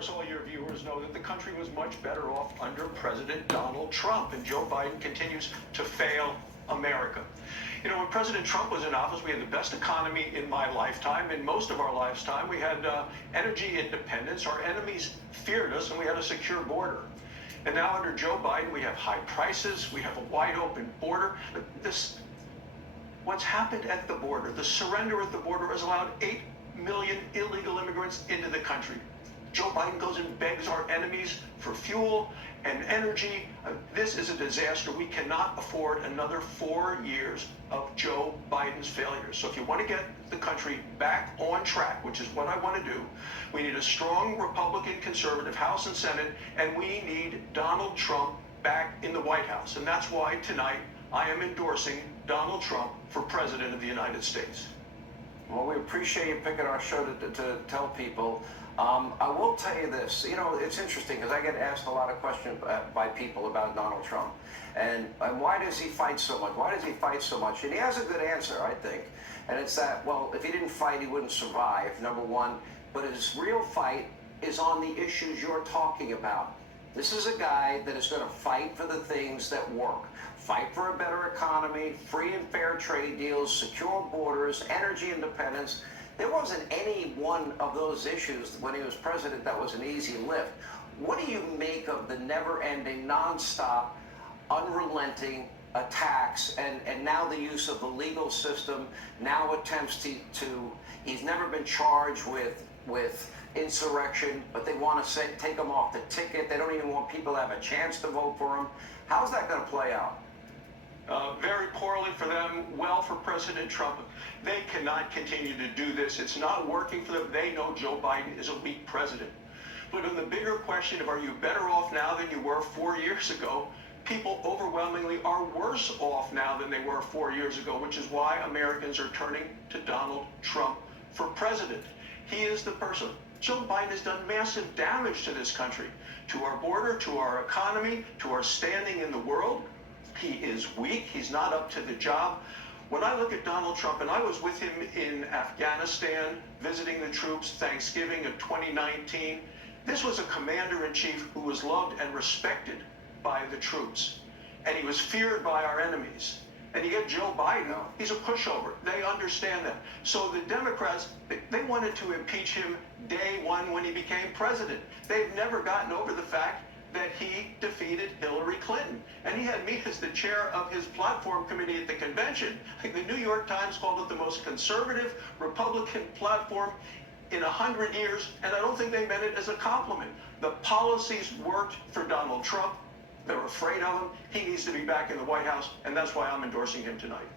course, all your viewers know that the country was much better off under President Donald Trump, and Joe Biden continues to fail America. You know, when President Trump was in office, we had the best economy in my lifetime, in most of our lifetime. We had energy independence. Our enemies feared us, and we had a secure border. And now under Joe Biden, we have high prices. We have a wide open border. What's happened at the border, the surrender at the border has allowed 8 million illegal immigrants into the country. Joe Biden goes and begs our enemies for fuel and energy. This is a disaster. We cannot afford another 4 years of Joe Biden's failures. So if you want to get the country back on track, which is what I want to do, we need a strong Republican conservative House and Senate, and we need Donald Trump back in the White House. And that's why tonight I am endorsing Donald Trump for President of the United States. Well, we appreciate you picking our show to tell people. I will tell you this, you know, it's interesting because I get asked a lot of questions by people about Donald Trump. And why does he fight so much? Why does he fight so much? And he has a good answer, I think. And it's that, well, if he didn't fight, he wouldn't survive, number one. But his real fight is on the issues you're talking about. This is a guy that is going to fight for the things that work. Fight for a better economy, free and fair trade deals, secure borders, energy independence. There wasn't any one of those issues when he was president that was an easy lift. What do you make of the never-ending, non-stop, unrelenting attacks and now the use of the legal system, now attempts to he's never been charged with insurrection, but they want to take him off the ticket. They don't even want people to have a chance to vote for him. How's that going to play out? Very poorly for them, well for President Trump. They cannot continue to do this. It's not working for them. They know Joe Biden is a weak president. But on the bigger question of are you better off now than you were 4 years ago, people overwhelmingly are worse off now than they were 4 years ago, which is why Americans are turning to Donald Trump for president. He is the person. Joe Biden has done massive damage to this country, to our border, to our economy, to our standing in the world. He is weak. He's not up to the job. When I look at Donald Trump, and I was with him in Afghanistan, visiting the troops, Thanksgiving of 2019, this was a commander-in-chief who was loved and respected by the troops. And he was feared by our enemies. And you get Joe Biden, he's a pushover. They understand that. So the Democrats, they wanted to impeach him day one when he became president. They've never gotten over the fact that he defeated Hillary Clinton. And he had me as the chair of his platform committee at the convention. The New York Times called it the most conservative Republican platform in 100 years, and I don't think they meant it as a compliment. The policies worked for Donald Trump. They're afraid of him. He needs to be back in the White House, and that's why I'm endorsing him tonight.